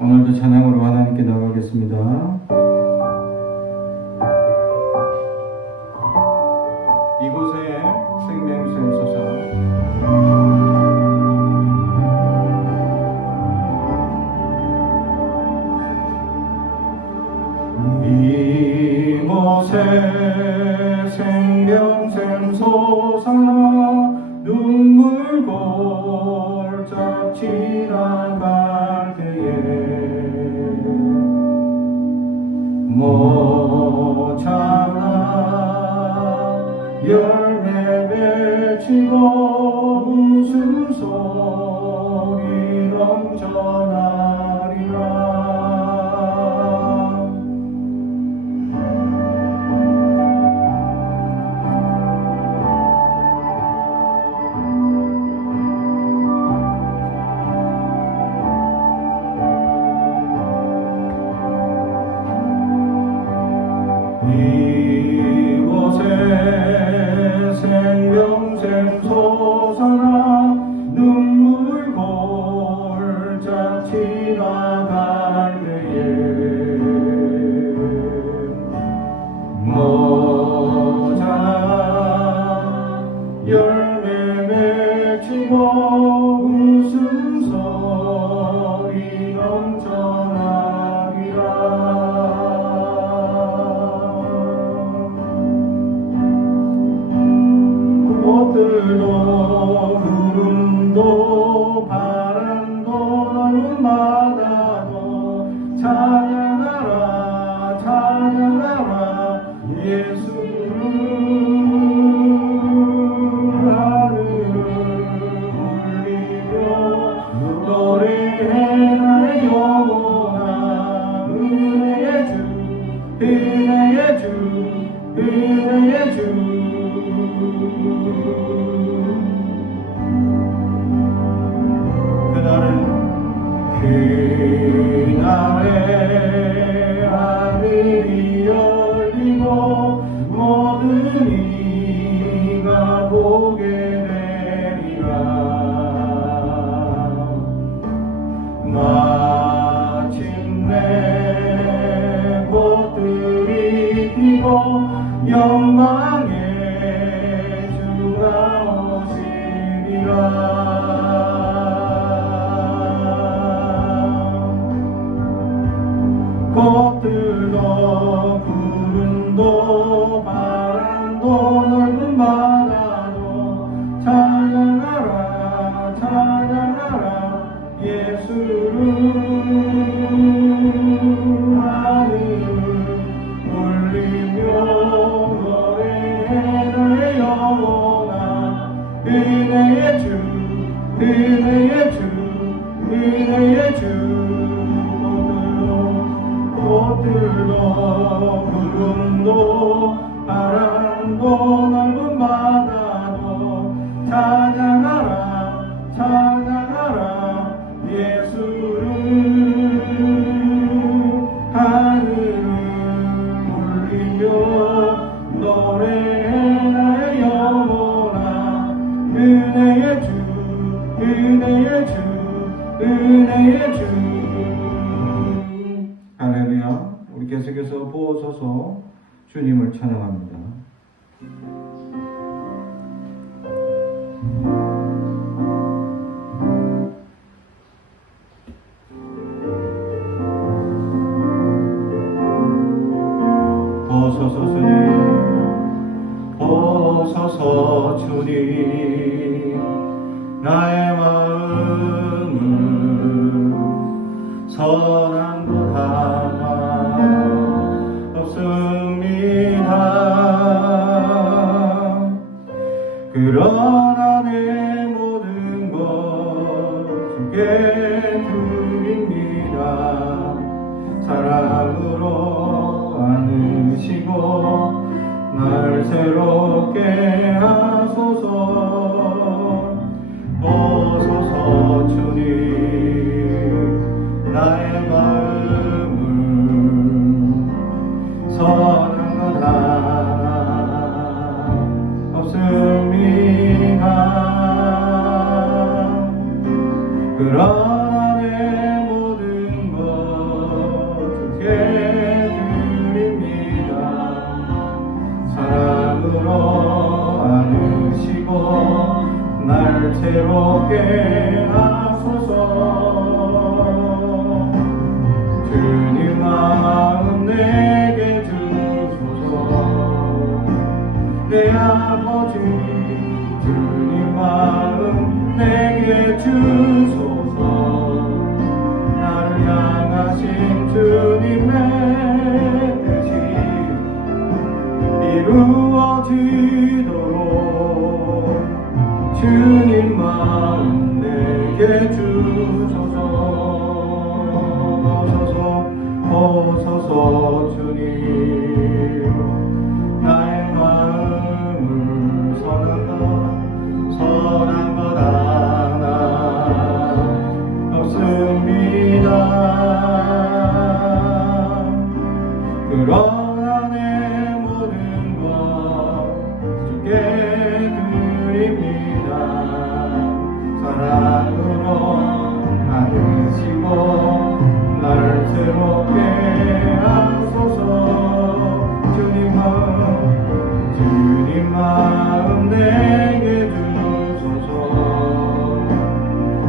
오늘도 찬양으로 하나님께 나가겠습니다. 이곳에 생명샘 솟아 이곳에 생명샘 솟아나 눈물 골짝 지나갈 때에 모자라 열매 맺히고 웃음소리 넘쳐나리라. 이곳에 생명샘 솟아나 눈물 골짝 지나갈 때에 모자라 열매 맺히고 웃음소리 넘쳐나리라. 꽃들도 구름도 바람도 넓은 바다도 찬양하라 찬양하라 예수를 하늘을 울리며 노래해 나의 영혼아 은혜의 주 은혜의 주 은혜의 주. 그날에 하늘이 열리고 모든 이가 보게 되리라. 마침내 꽃들이 피고 영광의 주가 오시리라. 꽃들도 구름도 바람도 넓은 바다도 찬양하라 찬양하라 예수를 하늘을 울리며 노래해 나의 영혼아 은혜의 주 은혜의 주 은혜의 주. 꽃들도 구름도 바람도 넓은 바다도 찬양하라 찬양하라 예수를 하늘을 울리며 노래해 나의 영혼아 은혜의 주 은혜의 주 은혜의 주. 할렐루야. 우리 계속해서 부어서서 주님을 찬양합니다. 부어서서 주님 부어서서 주님 나의 마음을 선한 곳 하나 없습니다. 그러나 내 모든 것 주께 드립니다. 사랑으로 안으시고 날 새롭게 하소서. 오소서 주님 나의 마음을 선한 것 하나 없습니다. 그러나 내 모든 것 나를 새롭게 하소서. 주님 마음 내게 주소서. 내 아버지 주님 마음 내게 주소서. 나를 향하신 주님의 뜻이 이루어지도록 주님 마음 내게 주소서. 오소서 주님. 나의 마음을 선한 것 하나 없습니다. 그러나 내 모든 것 주께 드립니다. 사랑으로 안으시고 나를 새롭게 하소서. 주님 마음 내게 주소서.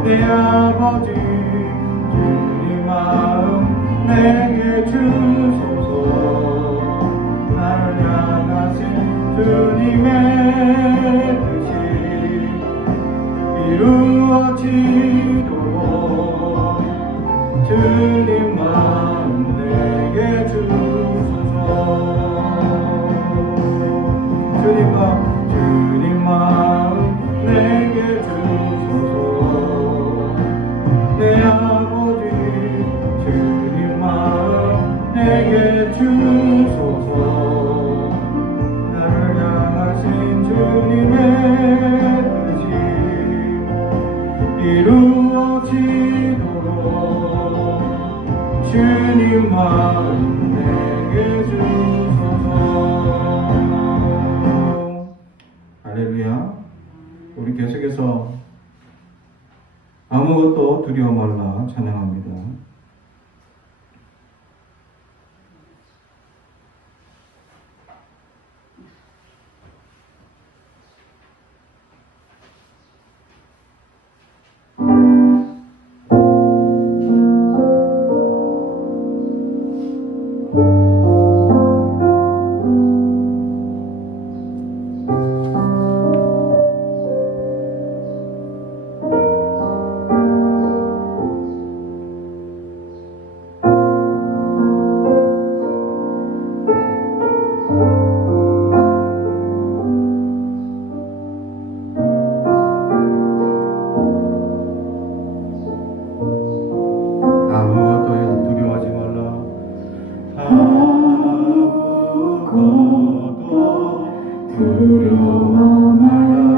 내 아버지 주님 마음 내게 주소서. 나를 향하신 주님의 뜻이 이루어지도록 주님 마음 내게 주소서. 주님 마음 내게 주소서. 내 아버지 주님 마음 내게 주소서. 나를 향하신 주님의 뜻이 이루어지도록 주님 마음 내게 주소서. 할렐루야. 우리 계속해서 아무것도 두려워 말라 찬양합니다. 두려워 말라.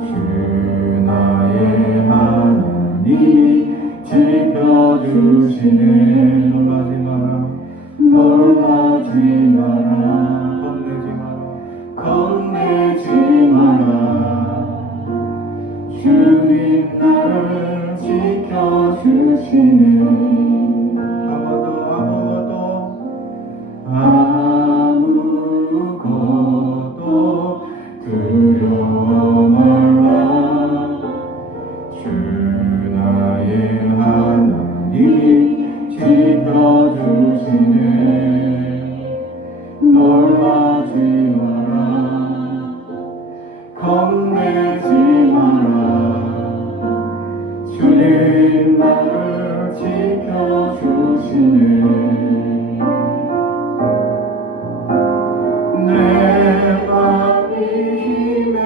주 나의 하나님이 지켜주시네. 놀라지 마라. 겁내지 마라. 주님 나를 지켜주시네. 아무것도 두려워 말라. 주 나의 하나님이 지켜주시네. 놀라지 마라. 겁내지 마라. 주님 나를 지켜주시네. 내 맘이 힘에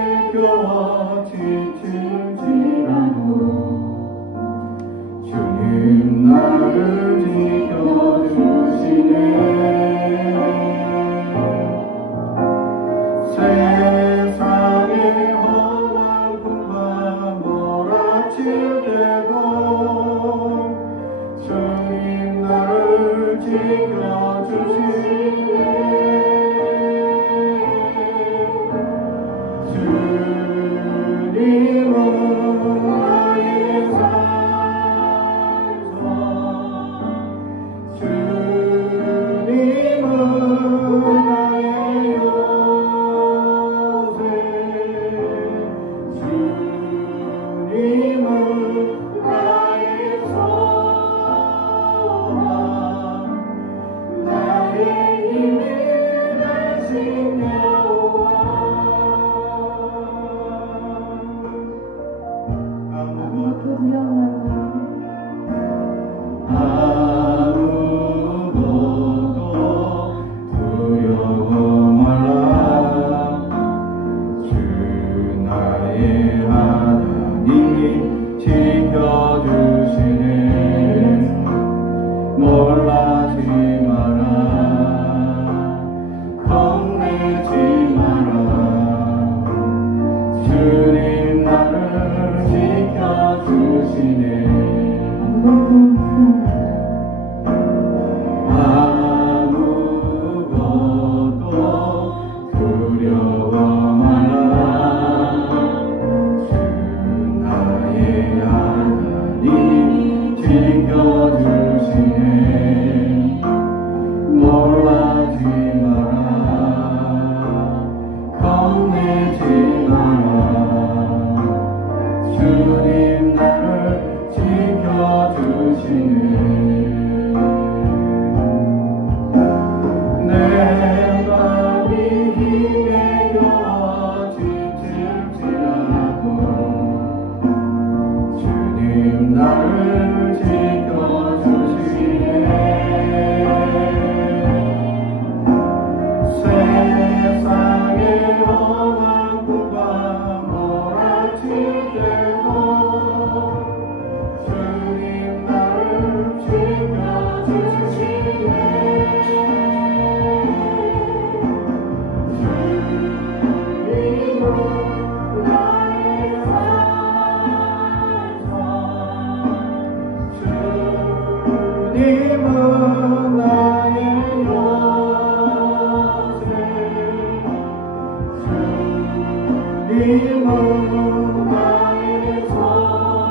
나의 소망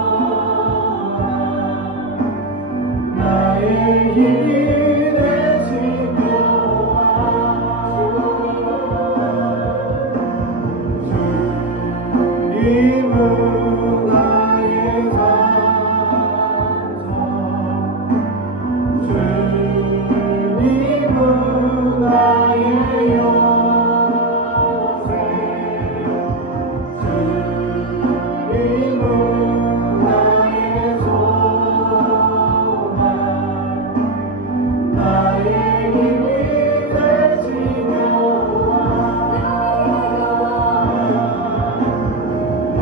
나의 힘이 되신 여호와 주님은 나의 산성 주님은 나의 요새 주님은 나의 소망 나의 힘이 되신 여호와 내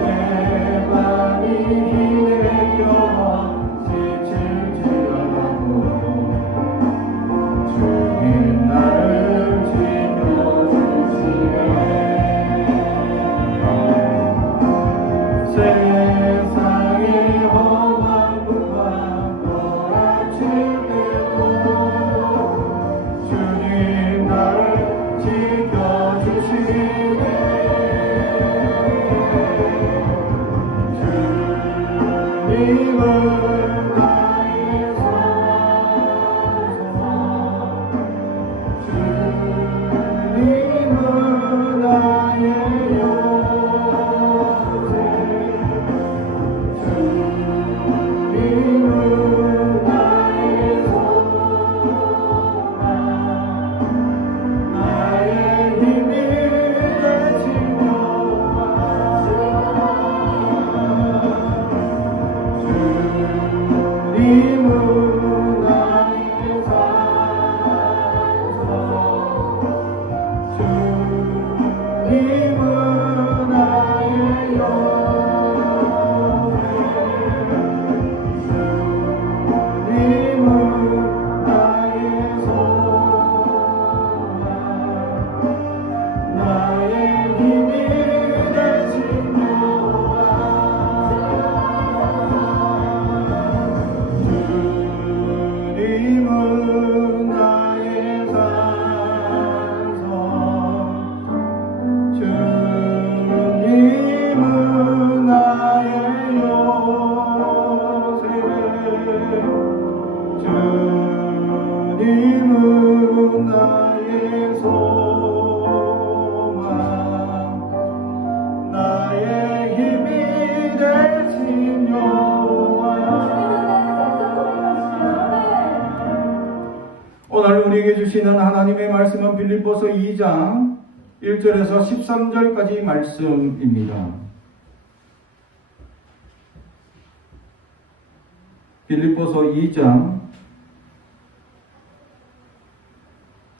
맘이 힘에 겨워 지칠지어도 주님 나를 지켜주시네 세상의 험한 풍랑 몰아칠 때도 주님 나를 지켜주시네 주님은 나의 산성 주님은 나의 요새 주님은 나의 소망 나의 힘이 되신 여호와 주님은 나의 산성 주님은 나의 요새 주님은 나의 소망 나의 힘이 되신 여호와 주님은 나의 산성 주님은 나의 요새 주님은 나의 소망 나의 힘이 되신 여호와 오늘 우리에게 주시는 하나님의 말씀은 빌립보서 2장 1절에서 13절까지 말씀입니다. 빌립보서 2장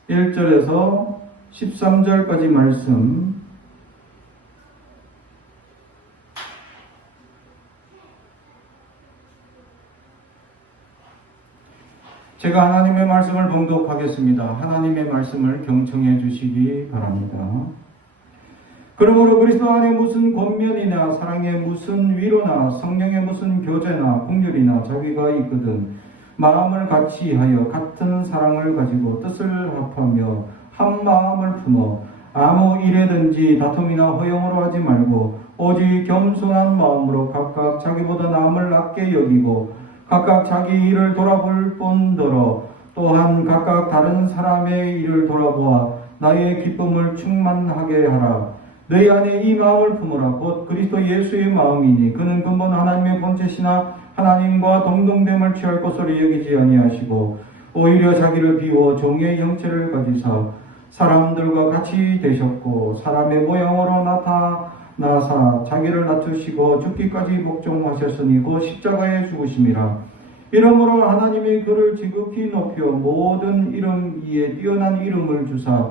1절에서 13절까지 말씀 제가 하나님의 말씀을 봉독하겠습니다. 하나님의 말씀을 경청해 주시기 바랍니다. 그러므로 그리스도 안에 무슨 권면이나 사랑의 무슨 위로나 성령의 무슨 교제나 긍휼이나 자비가 있거든 마음을 같이 하여 같은 사랑을 가지고 뜻을 합하며 한 마음을 품어 아무 일에든지 다툼이나 허용으로 하지 말고 오직 겸손한 마음으로 각각 자기보다 남을 낮게 여기고 각각 자기 일을 돌아볼 뿐더러 또한 각각 다른 사람의 일을 돌아보아 나의 기쁨을 충만하게 하라. 너희 안에 이 마음을 품으라. 곧 그리스도 예수의 마음이니 그는 근본 하나님의 본체시나 하나님과 동등됨을 취할 것으로 여기지 아니하시고 오히려 자기를 비워 종의 형체를 가지사 사람들과 같이 되셨고 사람의 모양으로 나타나사 자기를 낮추시고 죽기까지 복종하셨으니 곧 십자가에 죽으심이라. 이러므로 하나님이 그를 지극히 높여 모든 이름 위에 뛰어난 이름을 주사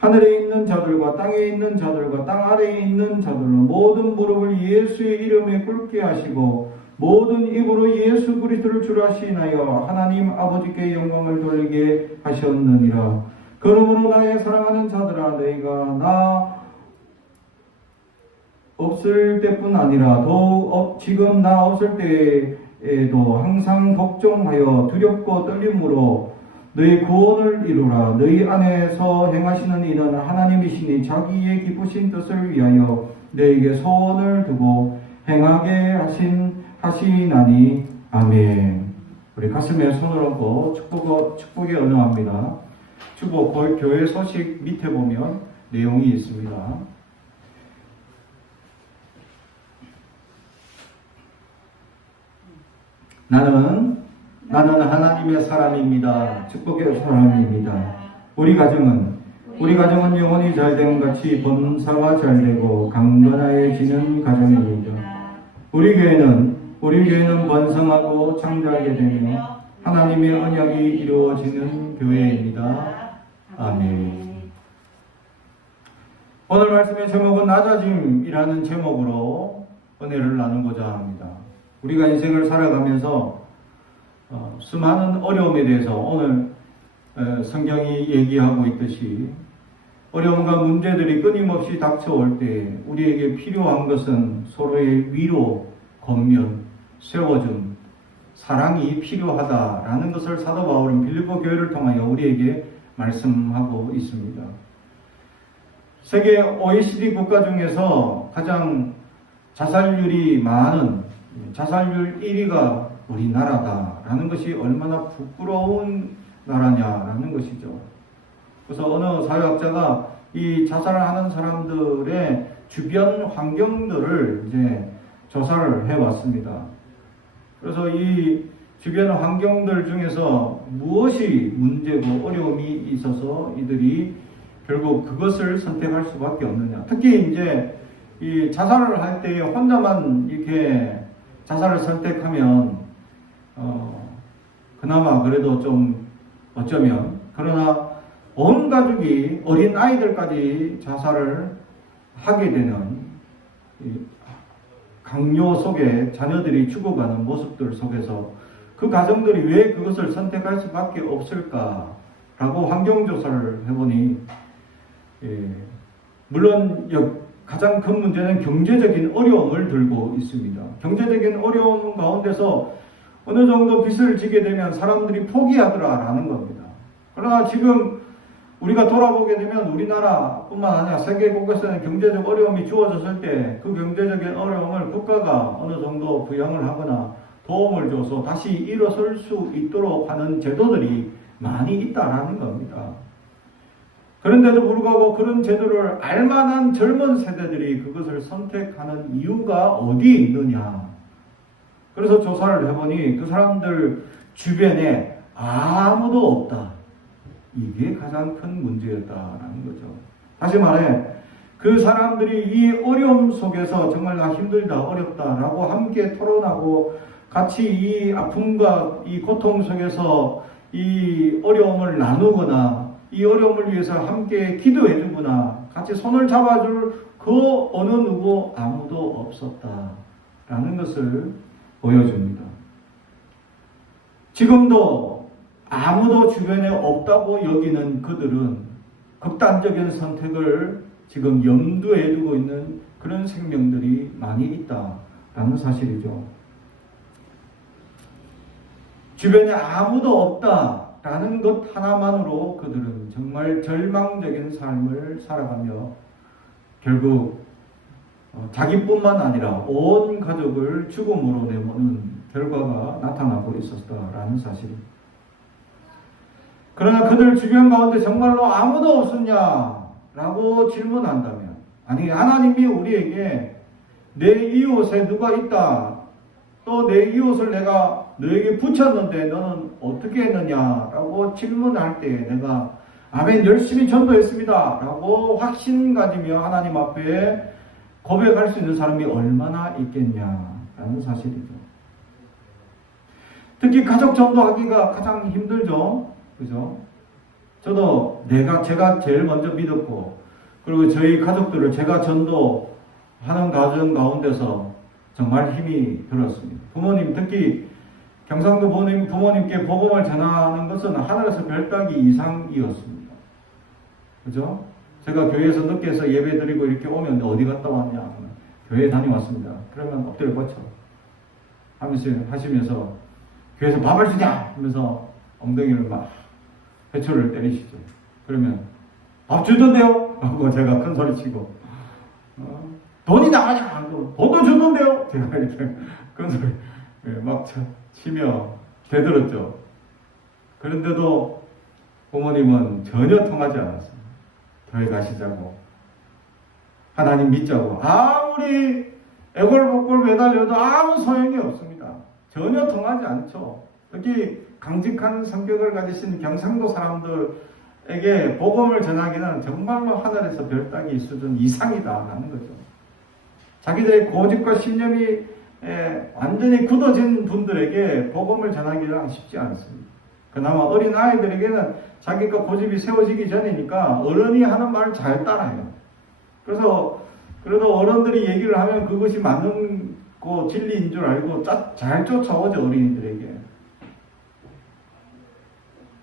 하늘에 있는 자들과 땅에 있는 자들과 땅 아래에 있는 자들로 모든 무릎을 예수의 이름에 꿇게 하시고 모든 입으로 예수 그리스도를 주라 시인하여 하나님 아버지께 영광을 돌리게 하셨느니라. 그러므로 나의 사랑하는 자들아 너희가 나 없을 때뿐 아니라 더욱 지금 나 없을 때에도 항상 복종하여 두렵고 떨림으로 너희 구원을 이루라. 너희 안에서 행하시는 이는 하나님이시니 자기의 기쁘신 뜻을 위하여 너희에게 소원을 두고 행하게 하시나니. 아멘. 우리 가슴에 손을 얹고 축복에 언어합니다. 축복 교회 소식 밑에 보면 내용이 있습니다. 나는 하나님의 사람입니다. 축복의 사람입니다. 우리 가정은 영혼이 잘됨 같이 범사가 잘되고 강건해지는 가정입니다. 우리 교회는 번성하고 창대하게 되며 하나님의 언약이 이루어지는 교회입니다. 아멘. 오늘 말씀의 제목은 낮아짐이라는 제목으로 은혜를 나누고자 합니다. 우리가 인생을 살아가면서 수많은 어려움에 대해서 오늘 성경이 얘기하고 있듯이 어려움과 문제들이 끊임없이 닥쳐올 때 우리에게 필요한 것은 서로의 위로, 권면, 세워줌, 사랑이 필요하다라는 것을 사도 바울은 빌립보 교회를 통하여 우리에게 말씀하고 있습니다. 세계 OECD 국가 중에서 가장 자살률이 많은 자살률 1위가 우리나라다라는 것이 얼마나 부끄러운 나라냐라는 것이죠. 그래서 어느 사회학자가 이 자살하는 사람들의 주변 환경들을 이제 조사를 해왔습니다. 그래서 이 주변 환경들 중에서 무엇이 문제고 어려움이 있어서 이들이 결국 그것을 선택할 수밖에 없느냐. 특히 이제 이 자살을 할 때 혼자만 이렇게 자살을 선택하면 그나마 그래도 좀 어쩌면, 그러나 온 가족이 어린 아이들까지 자살을 하게 되는 강요 속에 자녀들이 죽어가는 모습들 속에서 그 가정들이 왜 그것을 선택할 수밖에 없을까라고 환경조사를 해보니, 물론 가장 큰 문제는 경제적인 어려움을 들고 있습니다. 경제적인 어려움 가운데서 어느 정도 빚을 지게 되면 사람들이 포기하더라라는 겁니다. 그러나 지금 우리가 돌아보게 되면 우리나라뿐만 아니라 세계 곳곳에는 경제적 어려움이 주어졌을 때 그 경제적인 어려움을 국가가 어느 정도 부양을 하거나 도움을 줘서 다시 일어설 수 있도록 하는 제도들이 많이 있다라는 겁니다. 그런데도 불구하고 그런 제도를 알만한 젊은 세대들이 그것을 선택하는 이유가 어디 있느냐. 그래서 조사를 해보니 그 사람들 주변에 아무도 없다. 이게 가장 큰 문제였다라는 거죠. 다시 말해, 그 사람들이 이 어려움 속에서 정말 나 힘들다, 어렵다라고 함께 토론하고 같이 이 아픔과 이 고통 속에서 이 어려움을 나누거나 이 어려움을 위해서 함께 기도해주거나 같이 손을 잡아줄 그 어느 누구 아무도 없었다라는 것을 보여줍니다. 지금도 아무도 주변에 없다고 여기는 그들은 극단적인 선택을 지금 염두에 두고 있는 그런 생명들이 많이 있다라는 사실이죠. 주변에 아무도 없다라는 것 하나만으로 그들은 정말 절망적인 삶을 살아가며 결국 자기뿐만 아니라 온 가족을 죽음으로 내모는 결과가 나타나고 있었다라는 사실입니다. 그러나 그들 주변 가운데 정말로 아무도 없었냐라고 질문한다면, 아니 하나님이 우리에게 내 이웃에 누가 있다, 또 내 이웃을 내가 너에게 붙였는데 너는 어떻게 했느냐라고 질문할 때 내가 아멘 열심히 전도했습니다 라고 확신 가지며 하나님 앞에 고백할 수 있는 사람이 얼마나 있겠냐라는 사실이죠. 특히 가족 전도하기가 가장 힘들죠. 그죠? 저도 제가 제일 먼저 믿었고, 그리고 저희 가족들을 제가 전도하는 과정 가운데서 정말 힘이 들었습니다. 부모님, 특히 경상도 부모님께 복음을 전하는 것은 하늘에서 별따기 이상이었습니다. 그죠? 제가 교회에서 늦게 해서 예배 드리고 이렇게 오면 어디 갔다 왔냐? 교회 다녀왔습니다. 그러면 엎드려 뻗쳐 하시면서 교회에서 밥을 주자! 하면서 엉덩이를 막 회초리를 때리시죠. 그러면 밥 주던데요? 하고 제가 큰 소리 치고 돈이 나가냐? 돈도 주던데요? 제가 이렇게 큰 소리 막 치며 대들었죠. 그런데도 부모님은 전혀 통하지 않았어요. 교회 가시자고, 하나님 믿자고 아무리 애골복골 매달려도 아무 소용이 없습니다. 전혀 통하지 않죠. 특히 강직한 성격을 가지신 경상도 사람들에게 복음을 전하기는 정말로 하늘에서 별 따기 수준 이상이다라는 거죠. 자기들의 고집과 신념이 완전히 굳어진 분들에게 복음을 전하기는 쉽지 않습니다. 그나마 어린 아이들에게는 자기가 고집이 세워지기 전이니까 어른이 하는 말을 잘 따라요. 그래서 그래도 어른들이 얘기를 하면 그것이 맞는 거 진리인 줄 알고 잘 쫓아오죠, 어린이들에게.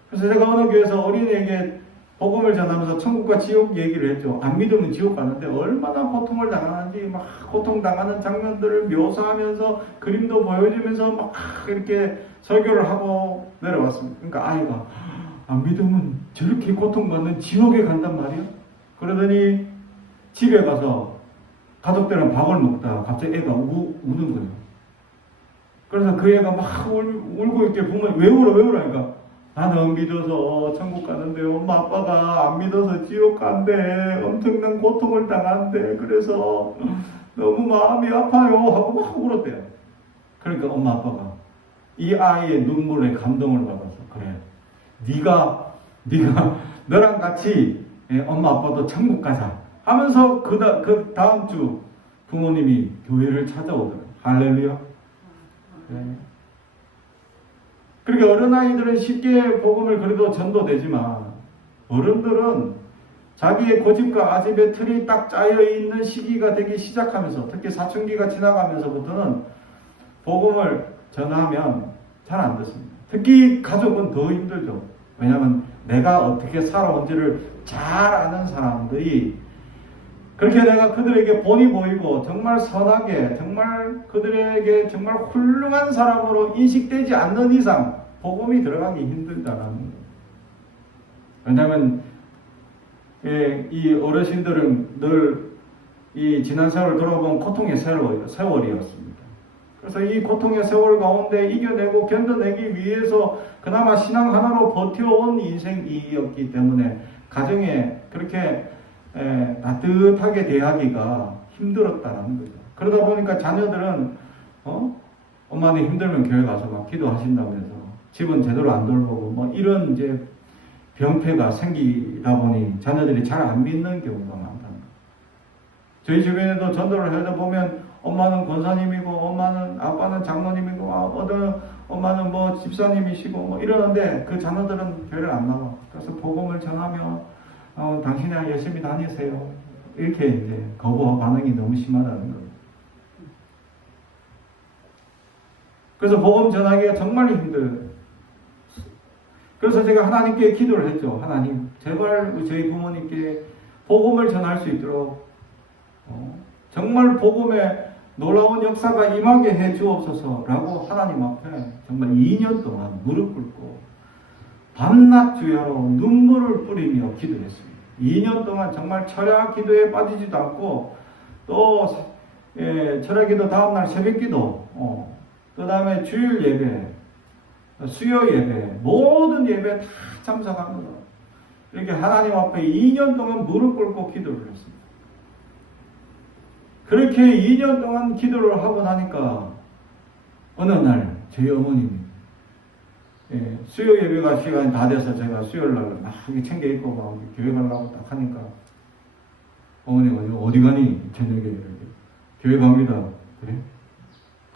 그래서 제가 어느 교회에서 어린이에게 복음을 전하면서 천국과 지옥 얘기를 했죠. 안 믿으면 지옥 가는데 얼마나 고통을 당하는지 막 고통당하는 장면들을 묘사하면서 그림도 보여주면서 막 이렇게 설교를 하고 내려왔습니다. 그러니까 아이가 안 믿으면 저렇게 고통받는 지옥에 간단 말이야? 그러더니 집에 가서 가족들이랑 밥을 먹다가 갑자기 애가 우는 거예요. 그래서 그 애가 막 울고 있게 부모님 왜 울어 하니까 나는 믿어서 천국 가는데 엄마 아빠가 안 믿어서 지옥 간대. 엄청난 고통을 당한대. 그래서 너무 마음이 아파요 하고 막 울었대요. 그러니까 엄마 아빠가 이 아이의 눈물에 감동을 받아서 그래, 네가 너랑 같이 엄마 아빠도 천국 가자 하면서 그 다음 주 부모님이 교회를 찾아오더라고요. 할렐루야. 네. 그러니까 어린아이들은 쉽게 복음을 그래도 전도되지만 어른들은 자기의 고집과 아집의 틀이 딱 짜여 있는 시기가 되기 시작하면서, 특히 사춘기가 지나가면서부터는 복음을 전하면 잘 안 듣습니다. 특히 가족은 더 힘들죠. 왜냐하면 내가 어떻게 살아온지를 잘 아는 사람들이 그렇게 내가 그들에게 본이 보이고 정말 선하게, 정말 그들에게 정말 훌륭한 사람으로 인식되지 않는 이상 복음이 들어가기 힘들다라는 거예요. 왜냐하면 이 어르신들은 늘 이 지난 세월을 돌아보면 고통의 세월이었습니다. 그래서 이 고통의 세월 가운데 이겨내고 견뎌내기 위해서 그나마 신앙 하나로 버텨온 인생이었기 때문에 가정에 그렇게 따뜻하게 대하기가 힘들었다는 거죠. 그러다 보니까 자녀들은 엄마는 힘들면 교회 가서 막 기도하신다면서 집은 제대로 안 돌보고 뭐 이런 이제 병폐가 생기다 보니 자녀들이 잘 안 믿는 경우가 많다는 거예요. 저희 주변에도 전도를 하다 보면 엄마는 권사님이고 아빠는 장로님이고 엄마는 뭐 집사님이시고 뭐 이러는데 그 자녀들은 교회를 안 나와. 그래서 복음을 전하면 당신이 열심히 다니세요. 이렇게 이제 거부 반응이 너무 심하다는 거예요. 그래서 복음 전하기가 정말 힘들어요. 그래서 제가 하나님께 기도를 했죠. 하나님, 제발 저희 부모님께 복음을 전할 수 있도록 정말 복음의 놀라운 역사가 임하게 해 주옵소서라고 하나님 앞에 정말 2년 동안 무릎 꿇고 밤낮 주야로 눈물을 뿌리며 기도했습니다. 2년 동안 정말 철야 기도에 빠지지도 않고 또 철야 기도 다음날 새벽 기도 그 다음에 주일 예배, 수요 예배, 모든 예배에 다 참석합니다. 이렇게 하나님 앞에 2년 동안 무릎 꿇고 기도를 했습니다. 그렇게 2년 동안 기도를 하고 나니까 어느 날 저희 어머님이 수요 예배가 시간이 다 돼서 제가 수요일 날 막 챙겨 입고 막 교회 가려고 딱 하니까 어머니가 어디 가니? 저녁에 이렇게 교회 갑니다. 그래?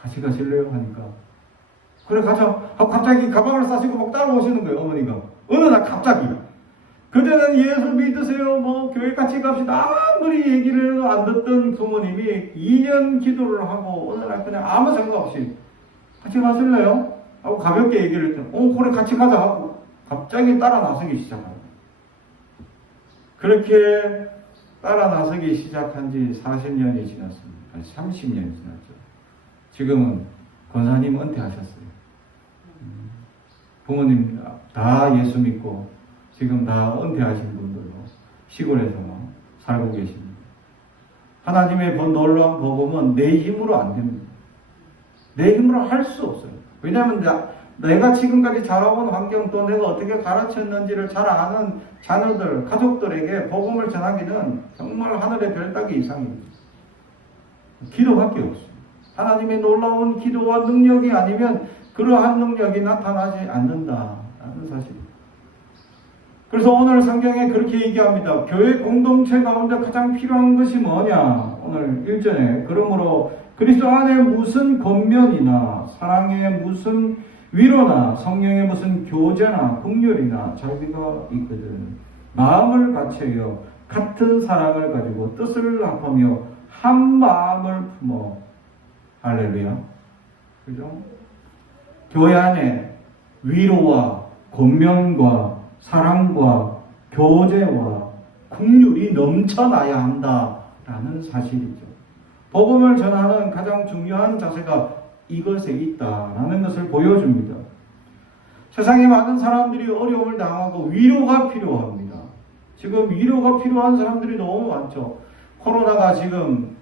같이 가실래요? 하니까 그래 가자. 갑자기 가방을 싸시고 막 따라오시는 거예요. 어머니가 어느 날 갑자기. 그때는 예수 믿으세요. 뭐 교회 같이 갑시다. 아무리 얘기를 해도 안 듣던 부모님이 2년 기도를 하고 어느 날 그냥 아무 생각 없이 같이 가실래요? 하고 가볍게 얘기를 했더니 그래 같이 가자 하고 갑자기 따라 나서기 시작합니다. 그렇게 따라 나서기 시작한 지 40년이 지났습니다. 30년이 지났죠. 지금은 권사님 은퇴하셨어요. 부모님 다 예수 믿고 지금 다 은퇴하신 분들로 시골에서 살고 계십니다. 하나님의 놀라운 복음은 내 힘으로 안 됩니다. 내 힘으로 할 수 없어요. 왜냐하면 내가 지금까지 자라온 환경 또 내가 어떻게 가르쳤는지를 잘 아는 자녀들, 가족들에게 복음을 전하기는 정말 하늘의 별 따기 이상입니다. 기도밖에 없어요. 하나님의 놀라운 기도와 능력이 아니면 그러한 능력이 나타나지 않는다라는 사실입니다. 그래서 오늘 성경에 그렇게 얘기합니다. 교회 공동체 가운데 가장 필요한 것이 뭐냐? 오늘 1절에 그러므로 그리스도 안에 무슨 권면이나 사랑의 무슨 위로나 성령의 무슨 교제나 긍휼이나 자비가 있거든 마음을 같이하여 같은 사랑을 가지고 뜻을 합하며 한 마음을 품어 할렐루야. 그죠? 교회 안에 위로와 권면과 사랑과 교제와 긍휼이 넘쳐나야 한다라는 사실이죠. 복음을 전하는 가장 중요한 자세가 이것에 있다라는 것을 보여줍니다. 세상에 많은 사람들이 어려움을 당하고 위로가 필요합니다. 지금 위로가 필요한 사람들이 너무 많죠. 코로나가 지금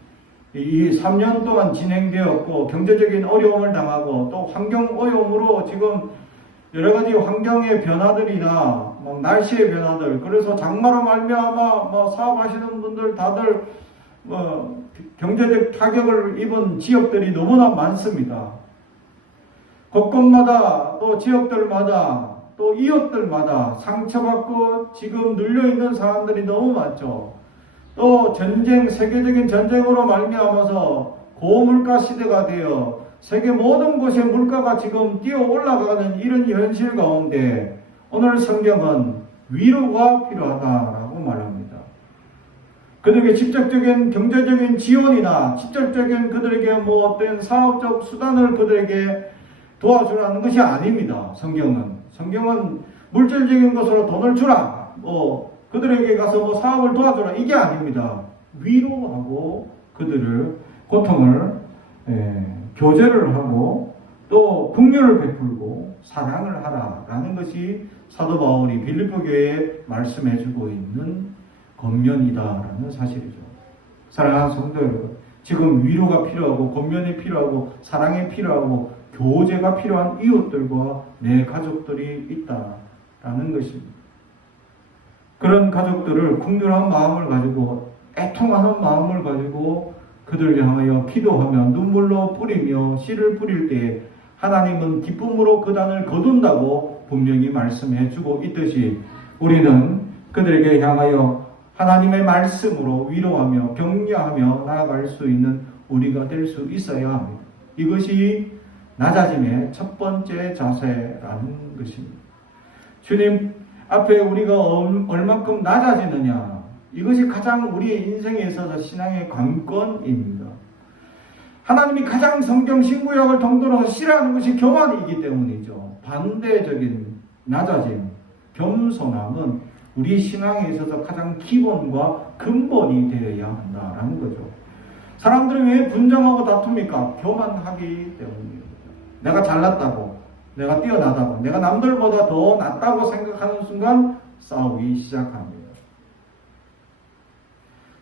이 3년 동안 진행되었고 경제적인 어려움을 당하고 또 환경 오염으로 지금 여러 가지 환경의 변화들이나 날씨의 변화들, 그래서 장마로 말미암아 사업하시는 분들 다들 경제적 타격을 입은 지역들이 너무나 많습니다. 곳곳마다 또 지역들마다 또 이웃들마다 상처받고 지금 눌려있는 사람들이 너무 많죠. 또 전쟁, 세계적인 전쟁으로 말미암아서 고물가 시대가 되어 세계 모든 곳에 물가가 지금 뛰어 올라가는 이런 현실 가운데 오늘 성경은 위로가 필요하다라고 말합니다. 그들에게 직접적인 경제적인 지원이나 직접적인 그들에게 어떤 사업적 수단을 그들에게 도와주라는 것이 아닙니다. 성경은 물질적인 것으로 돈을 주라, 그들에게 가서 사업을 도와주라, 이게 아닙니다. 위로하고 그들을 고통을 교제를 하고 또 긍휼을 베풀고 사랑을 하라라는 것이 사도 바울이 빌립보 교회에 말씀해주고 있는 권면이다라는 사실이죠. 사랑하는 성도 여러분, 지금 위로가 필요하고 권면이 필요하고 사랑이 필요하고 교제가 필요한 이웃들과 내 가족들이 있다라는 것입니다. 그런 가족들을 긍휼한 마음을 가지고 애통하는 마음을 가지고 그들을 향하여 기도하며 눈물로 뿌리며 씨를 뿌릴 때 하나님은 기쁨으로 그 단을 거둔다고 분명히 말씀해 주고 있듯이 우리는 그들에게 향하여 하나님의 말씀으로 위로하며 격려하며 나아갈 수 있는 우리가 될 수 있어야 합니다. 이것이 낮아짐의 첫 번째 자세라는 것입니다. 주님 앞에 우리가 얼만큼 낮아지느냐, 이것이 가장 우리의 인생에 있어서 신앙의 관건입니다. 하나님이 가장 성경 신구약을 통틀어서 싫어하는 것이 교만이기 때문이죠. 반대적인 낮아짐, 겸손함은 우리 신앙에 있어서 가장 기본과 근본이 되어야 한다라는 거죠. 사람들이 왜 분쟁하고 다툽니까? 교만하기 때문입니다. 내가 잘났다고, 내가 뛰어나다고, 내가 남들보다 더 낫다고 생각하는 순간 싸우기 시작합니다.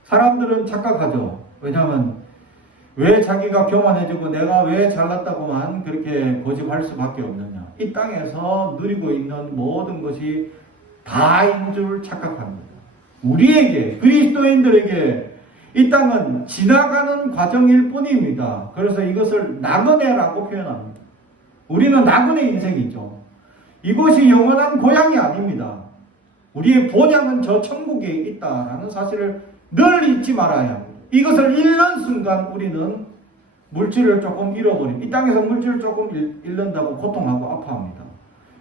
사람들은 착각하죠. 왜냐하면 왜 자기가 교만해지고 내가 왜 잘났다고만 그렇게 고집할 수밖에 없느냐. 이 땅에서 누리고 있는 모든 것이 다인 줄 착각합니다. 우리에게, 그리스도인들에게 이 땅은 지나가는 과정일 뿐입니다. 그래서 이것을 나그네라고 표현합니다. 우리는 나그네 인생이죠. 이것이 영원한 고향이 아닙니다. 우리의 본향은 저 천국에 있다라는 사실을 늘 잊지 말아야 합니다. 이것을 잃는 순간 우리는 물질을 조금 잃어버립니다. 이 땅에서 물질을 조금 잃는다고 고통하고 아파합니다.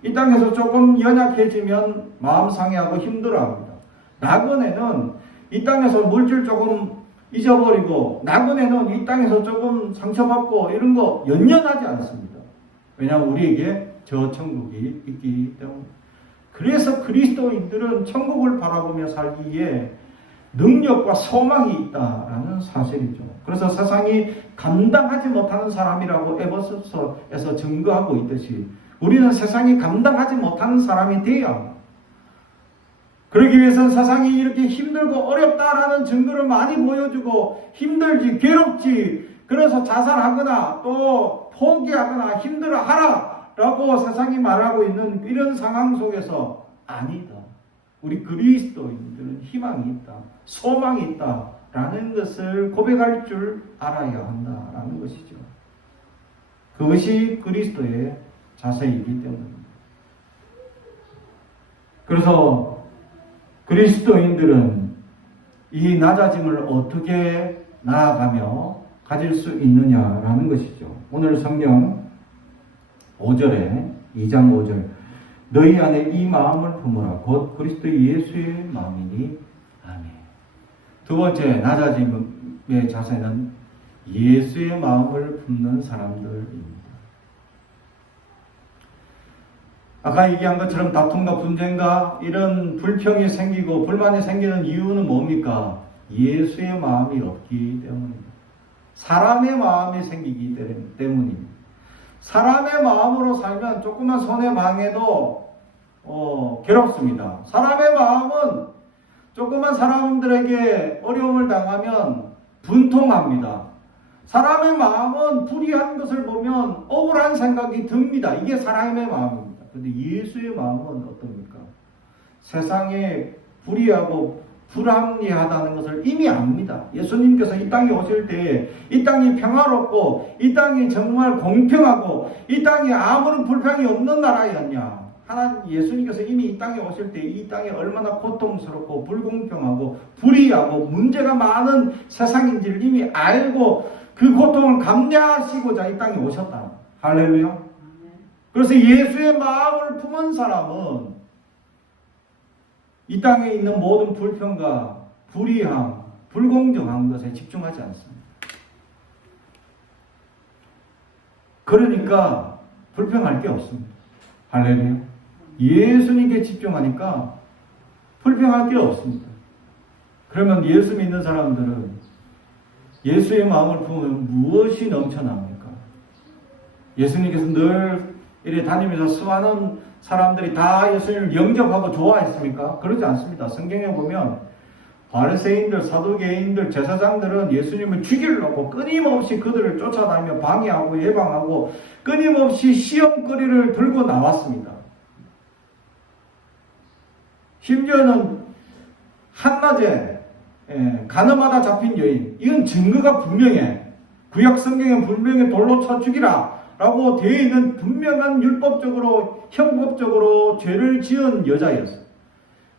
이 땅에서 조금 연약해지면 마음 상해하고 힘들어합니다. 나그네는 이 땅에서 물질 조금 잊어버리고 나그네는 이 땅에서 조금 상처받고 이런 거 연연하지 않습니다. 왜냐하면 우리에게 저 천국이 있기 때문에. 그래서 그리스도인들은 천국을 바라보며 살기에 능력과 소망이 있다라는 사실이죠. 그래서 세상이 감당하지 못하는 사람이라고 에베소서에서 증거하고 있듯이 우리는 세상이 감당하지 못하는 사람이 되어야 합니다. 그러기 위해서는 세상이 이렇게 힘들고 어렵다라는 증거를 많이 보여주고 힘들지 괴롭지 그래서 자살하거나 또 포기하거나 힘들어하라 라고 세상이 말하고 있는 이런 상황 속에서 아니다. 우리 그리스도인들은 희망이 있다. 소망이 있다. 라는 것을 고백할 줄 알아야 한다라는 것이죠. 그것이 그리스도의 자세이기 때문입니다. 그래서 그리스도인들은 이 낮아짐을 어떻게 나아가며 가질 수 있느냐라는 것이죠. 오늘 성경 5절에 2장 5절 너희 안에 이 마음을 품으라 곧 그리스도 예수의 마음이니 아멘. 두 번째 낮아짐의 자세는 예수의 마음을 품는 사람들입니다. 아까 얘기한 것처럼 다툼과 분쟁과 이런 불평이 생기고 불만이 생기는 이유는 뭡니까? 예수의 마음이 없기 때문입니다. 사람의 마음이 생기기 때문입니다. 사람의 마음으로 살면 조금만 손해방해도 괴롭습니다. 사람의 마음은 조금만 사람들에게 어려움을 당하면 분통합니다. 사람의 마음은 불의한 것을 보면 억울한 생각이 듭니다. 이게 사람의 마음입니다. 그런데 예수의 마음은 어떻습니까? 세상에 불의하고 불합리하다는 것을 이미 압니다. 예수님께서 이 땅에 오실 때 이 땅이 평화롭고 이 땅이 정말 공평하고 이 땅에 아무런 불평이 없는 나라였냐. 하나님 예수님께서 이미 이 땅에 오실 때 이 땅이 얼마나 고통스럽고 불공평하고 불의하고 문제가 많은 세상인지를 이미 알고 그 고통을 감내하시고자 이 땅에 오셨다. 할렐루야. 그래서 예수의 마음을 품은 사람은 이 땅에 있는 모든 불평과 불의함, 불공정한 것에 집중하지 않습니다. 그러니까 불평할 게 없습니다. 할렐루야. 예수님께 집중하니까 불평할 게 없습니다. 그러면 예수 믿는 사람들은 예수의 마음을 품으면 무엇이 넘쳐납니까? 예수님께서 늘 이래 다니면서 수많은 사람들이 다 예수님을 영접하고 좋아했습니까? 그러지 않습니다. 성경에 보면 바리새인들, 사두개인들, 제사장들은 예수님을 죽이려고 끊임없이 그들을 쫓아다니며 방해하고 예방하고 끊임없이 시험거리를 들고 나왔습니다. 심지어는 한낮에 가늠하다 잡힌 여인, 이건 증거가 분명해. 구약 성경에 분명히 돌로 쳐 죽이라 라고 되어 있는 분명한 율법적으로 형법적으로 죄를 지은 여자였어요.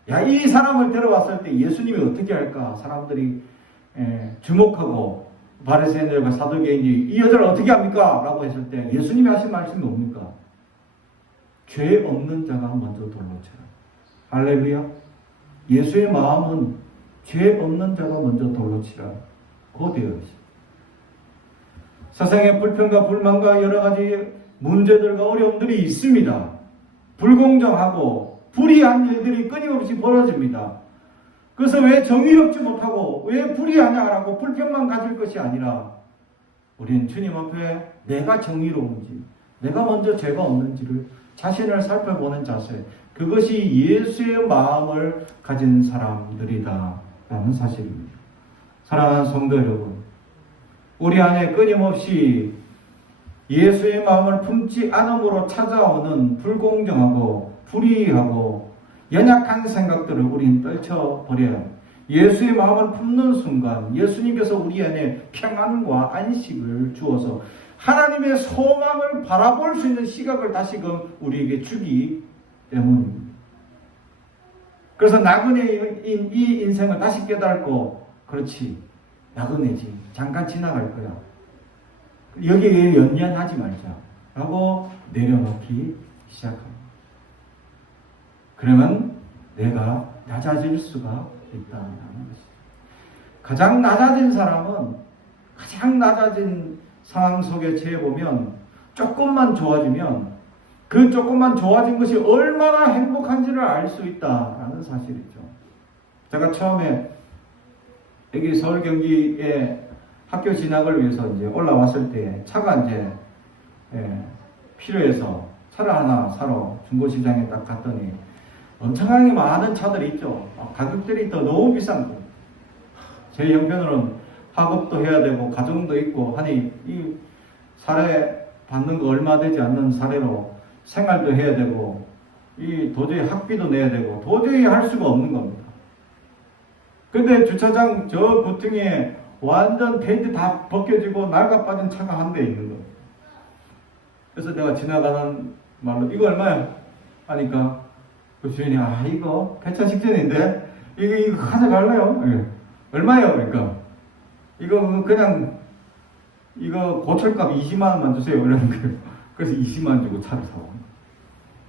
야, 이 사람을 데려왔을 때 예수님이 어떻게 할까? 사람들이 주목하고 바리새인들과 사두개인이 이 여자를 어떻게 합니까? 라고 했을 때 예수님이 하신 말씀이 뭡니까? 죄 없는 자가 먼저 돌로 쳐라. 할렐루야. 예수의 마음은 죄 없는 자가 먼저 돌로 치라. 그 되어 있습니다. 세상에 불평과 불만과 여러 가지 문제들과 어려움들이 있습니다. 불공정하고 불의한 일들이 끊임없이 벌어집니다. 그래서 왜 정의롭지 못하고 왜 불의하냐라고 불평만 가질 것이 아니라 우리는 주님 앞에 내가 정의로운지 내가 먼저 죄가 없는지를 자신을 살펴보는 자세, 그것이 예수의 마음을 가진 사람들이다 라는 사실입니다. 사랑하는 성도 여러분, 우리 안에 끊임없이 예수의 마음을 품지 않음으로 찾아오는 불공정하고 불의하고 연약한 생각들을 우리는 떨쳐버려야 합니다. 예수의 마음을 품는 순간 예수님께서 우리 안에 평안과 안식을 주어서 하나님의 소망을 바라볼 수 있는 시각을 다시금 우리에게 주기 때문입니다. 그래서 나그네인 이 인생을 다시 깨닫고, 그렇지, 나그네지, 잠깐 지나갈 거야, 여기에 연연하지 말자 라고 내려놓기 시작합니다. 그러면 내가 낮아질 수가 있다는 것이죠. 가장 낮아진 사람은 가장 낮아진 상황 속에 처해 보면 조금만 좋아지면 그 조금만 좋아진 것이 얼마나 행복한지를 알 수 있다라는 사실이죠. 제가 처음에 여기 서울 경기에 학교 진학을 위해서 이제 올라왔을 때 차가 이제 필요해서 차를 하나 사러 중고시장에 딱 갔더니 엄청나게 많은 차들이 있죠. 가격들이 또 너무 비싼 거. 제 형편으로는 학업도 해야 되고 가정도 있고 하니 이 사례 받는 거 얼마 되지 않는 사례로 생활도 해야 되고 이 도저히 학비도 내야 되고 도저히 할 수가 없는 겁니다. 근데 주차장 저 구퉁이에 완전 페인트 다 벗겨지고 낡아빠진 차가 한 대 있는 거예요. 그래서 내가 지나가는 말로 이거 얼마야? 하니까 그 주인이 이거 폐차 직전인데 이거 가져갈래요? 예. 얼마예요? 그러니까 이거 그냥 이거 고철값 20만 원만 주세요. 이러는 거예요. 그래서 20만 원 주고 차를 사온 거예요.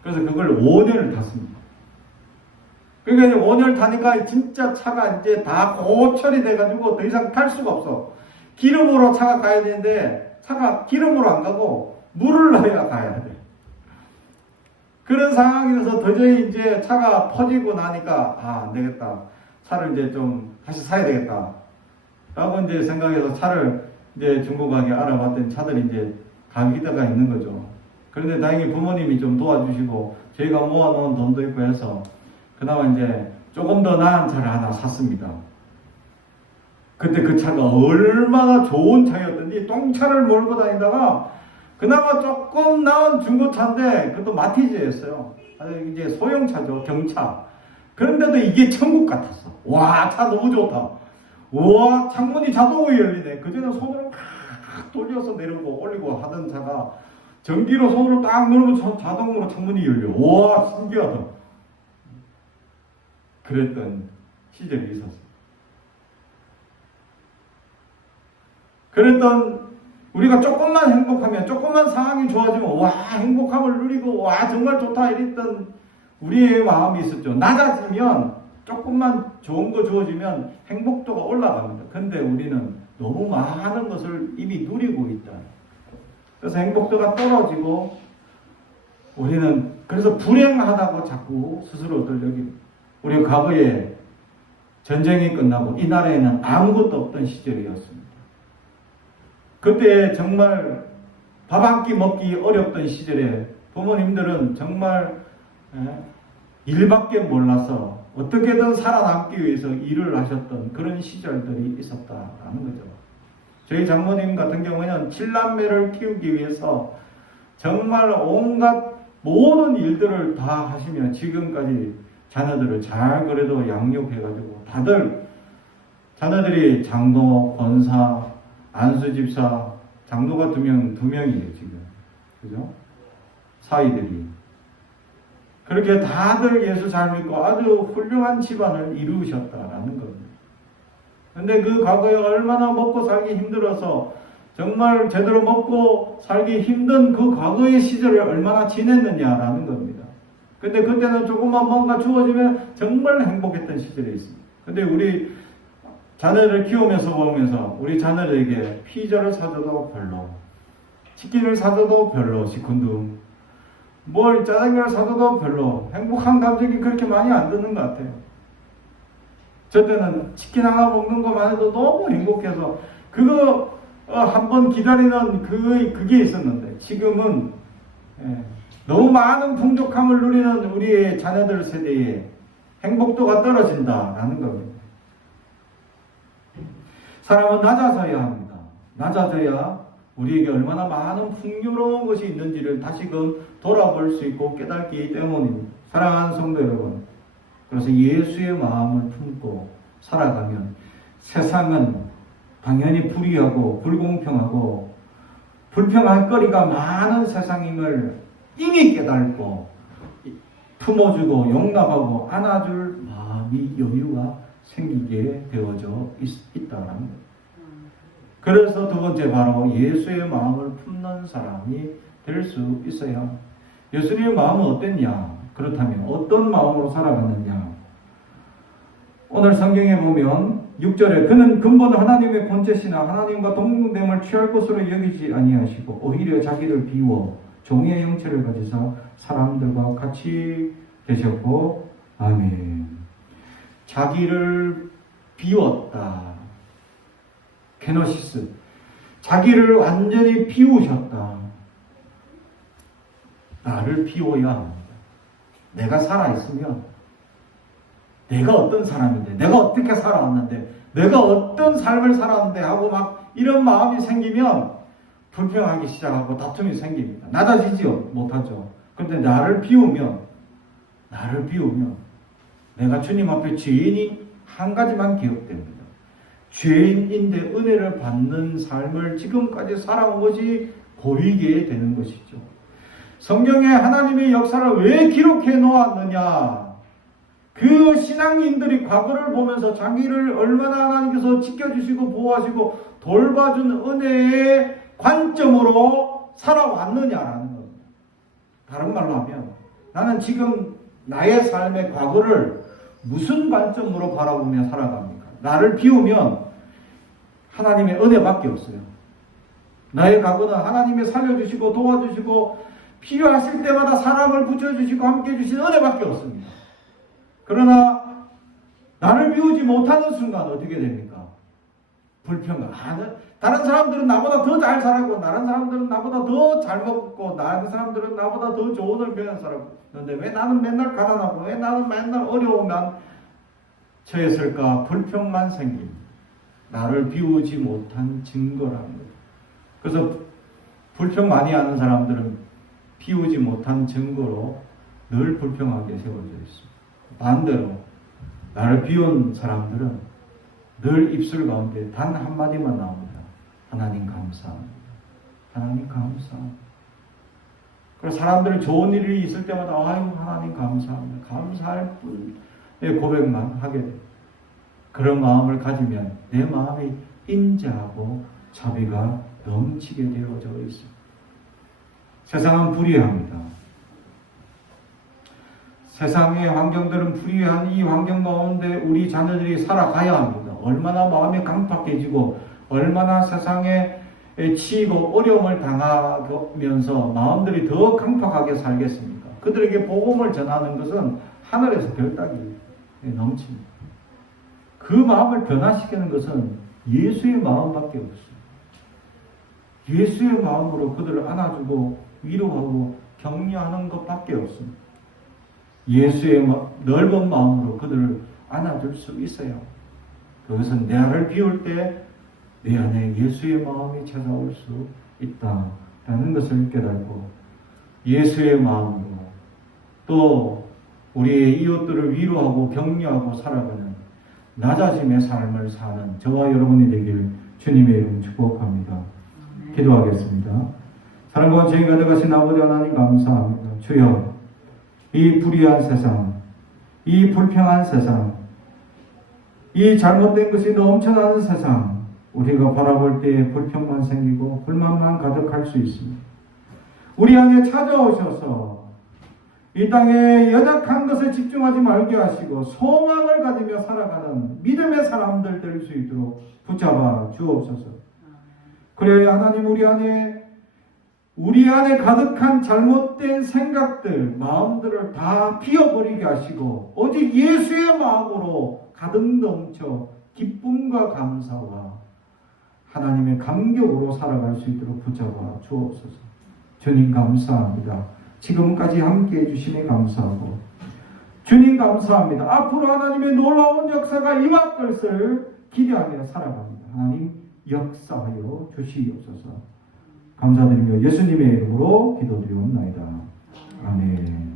그래서 그걸 5년을 탔습니다. 그러니까 이제 5년을 타니까 진짜 차가 이제 다 고철이 돼가지고 더 이상 탈 수가 없어. 기름으로 차가 가야 되는데 차가 기름으로 안 가고 물을 넣어야 가야 돼. 그런 상황이라서 도저히 이제 차가 퍼지고 나니까 안 되겠다. 차를 이제 좀 다시 사야 되겠다. 라고 이제 생각해서 차를 이제 중고가게 알아봤더니 차들이 이제 가격대가 있는 거죠. 그런데 다행히 부모님이 좀 도와주시고 저희가 모아놓은 돈도 있고 해서 그나마 이제 조금 더 나은 차를 하나 샀습니다. 그때 그 차가 얼마나 좋은 차였던지 똥차를 몰고 다니다가 그나마 조금 나은 중고차인데 그것도 마티즈였어요. 이제 소형차죠. 경차. 그런데도 이게 천국 같았어. 와, 차 너무 좋다. 와, 창문이 자동으로 열리네. 그전에 손으로 막 돌려서 내리고 올리고 하던 차가 전기로 손으로 딱 누르면 자동으로 창문이 열려. 와, 신기하다. 그랬던 시절이 있었어요. 그랬던 우리가 조금만 행복하면, 조금만 상황이 좋아지면 와, 행복함을 누리고 와, 정말 좋다 이랬던 우리의 마음이 있었죠. 낮아지면 조금만 좋은 거 주어지면 행복도가 올라갑니다. 근데 우리는 너무 많은 것을 이미 누리고 있다. 그래서 행복도가 떨어지고 우리는 그래서 불행하다고 자꾸 스스로들 여기고, 우리가 과거에 전쟁이 끝나고 이 나라에는 아무것도 없던 시절이었습니다. 그때 정말 밥 한 끼 먹기 어렵던 시절에 부모님들은 정말 일밖에 몰라서 어떻게든 살아남기 위해서 일을 하셨던 그런 시절들이 있었다라는 거죠. 저희 장모님 같은 경우는 7남매를 키우기 위해서 정말 온갖 모든 일들을 다 하시며 지금까지 자녀들을 잘 그래도 양육해가지고 다들 자녀들이 장로, 권사, 안수집사, 장로가 두 명이에요 지금. 그죠? 사위들이. 그렇게 다들 예수 잘 믿고 아주 훌륭한 집안을 이루셨다라는 겁니다. 근데 그 과거에 얼마나 먹고 살기 힘들어서 정말 제대로 먹고 살기 힘든 그 과거의 시절을 얼마나 지냈느냐라는 겁니다. 근데 그때는 조금만 뭔가 주어지면 정말 행복했던 시절이 있습니다. 근데 우리 자녀를 키우면서 보면서 우리 자녀들에게 피자를 사줘도 별로, 치킨을 사줘도 별로, 시큰둥, 뭘 짜장면을 사줘도 별로, 행복한 감정이 그렇게 많이 안 드는 것 같아요. 저 때는 치킨 하나 먹는 것만 해도 너무 행복해서 그거 한번 기다리는 그게 있었는데 지금은 너무 많은 풍족함을 누리는 우리의 자녀들 세대에 행복도가 떨어진다라는 겁니다. 사람은 낮아져야 합니다. 낮아져야 우리에게 얼마나 많은 풍요로운 것이 있는지를 다시금 돌아볼 수 있고 깨닫기 때문입니다. 사랑하는 성도 여러분, 그래서 예수의 마음을 품고 살아가면 세상은 당연히 불의하고 불공평하고 불평할 거리가 많은 세상임을 이미 깨닫고 품어주고 용납하고 안아줄 마음이 여유가 생기게 되어져 있다라는 거예요. 그래서 두 번째 바로 예수의 마음을 품는 사람이 될 수 있어야. 예수님의 마음은 어땠냐? 그렇다면 어떤 마음으로 살아갔느냐? 오늘 성경에 보면 6절에 그는 근본 하나님의 본체시나 하나님과 동등됨을 취할 것으로 여기지 아니하시고 오히려 자기를 비워 종의 형체를 가지사 사람들과 같이 되셨고, 아멘. 자기를 비웠다. 케노시스. 자기를 완전히 비우셨다. 나를 비워야 합니다. 내가 살아있으면 내가 어떤 사람인데, 내가 어떻게 살아왔는데, 내가 어떤 삶을 살았는데 하고 막 이런 마음이 생기면 불평하기 시작하고 다툼이 생깁니다. 낮아지지요? 못하죠. 그런데 나를 비우면 내가 주님 앞에 죄인이 한 가지만 기억됩니다. 죄인인데 은혜를 받는 삶을 지금까지 살아온 것이 보이게 되는 것이죠. 성경에 하나님의 역사를 왜 기록해 놓았느냐? 그 신앙인들이 과거를 보면서 자기를 얼마나 하나님께서 지켜주시고 보호하시고 돌봐준 은혜의 관점으로 살아왔느냐라는 겁니다. 다른 말로 하면 나는 지금 나의 삶의 과거를 무슨 관점으로 바라보며 살아갑니까? 나를 비우면 하나님의 은혜밖에 없어요. 나의 과거는 하나님이 살려주시고 도와주시고 필요하실 때마다 사람을 붙여주시고 함께해 주신 은혜밖에 없습니다. 그러나 나를 비우지 못하는 순간 어떻게 됩니까? 불평감. 다른 사람들은 나보다 더 잘 살았고, 다른 사람들은 나보다 더 잘 먹고, 다른 사람들은 나보다 더 좋은 얼굴을 살았는데 왜 나는 맨날 가난하고, 왜 나는 맨날 어려우면 처했을까? 불평만 생깁니다. 나를 비우지 못한 증거라는 거예요. 그래서 불평 많이 하는 사람들은 비우지 못한 증거로 늘 불평하게 세워져 있습니다. 반대로 나를 비운 사람들은 늘 입술 가운데 단 한마디만 나옵니다. 하나님 감사합니다. 하나님 감사합니다. 그래서 사람들이 좋은 일이 있을 때마다 아유 하나님 감사합니다. 감사할 뿐의 고백만 하게 됩니다. 그런 마음을 가지면 내 마음이 인자하고 자비가 넘치게 되어져 있습니다. 세상은 불의합니다. 세상의 환경들은 불의한 이 환경 가운데 우리 자녀들이 살아가야 합니다. 얼마나 마음이 강팍해지고 얼마나 세상에 치이고 어려움을 당하면서 마음들이 더 강팍하게 살겠습니까? 그들에게 복음을 전하는 것은 하늘에서 별따기 넘칩니다. 그 마음을 변화시키는 것은 예수의 마음밖에 없어요. 예수의 마음으로 그들을 안아주고 위로하고 격려하는 것밖에 없습니다. 예수의 넓은 마음으로 그들을 안아줄 수 있어요. 그것은 나를 비울 때 내 안에 예수의 마음이 찾아올 수 있다라는 것을 깨닫고 예수의 마음으로 또 우리의 이웃들을 위로하고 격려하고 살아가는 낮아짐의 삶을 사는 저와 여러분이 되길 주님의 이름 축복합니다. 기도하겠습니다. 사랑과 죄가 가득하신 아버지 하나님 감사합니다. 주여 이 불의한 세상, 이 불평한 세상, 이 잘못된 것이 넘쳐나는 세상, 우리가 바라볼 때 불평만 생기고 불만만 가득할 수 있습니다. 우리 안에 찾아오셔서 이 땅에 연약한 것에 집중하지 말게 하시고 소망을 가지며 살아가는 믿음의 사람들 될 수 있도록 붙잡아 주옵소서. 그래야 하나님 우리 안에 가득한 잘못된 생각들, 마음들을 다 비워버리게 하시고 오직 예수의 마음으로 가득 넘쳐 기쁨과 감사와 하나님의 감격으로 살아갈 수 있도록 붙잡아 주옵소서. 주님 감사합니다. 지금까지 함께해 주시니 감사하고 주님 감사합니다. 앞으로 하나님의 놀라운 역사가 임할 것을 기대하며 살아갑니다. 하나님 역사하여 주시옵소서. 감사드리며 예수님의 이름으로 기도드리옵나이다. 아멘.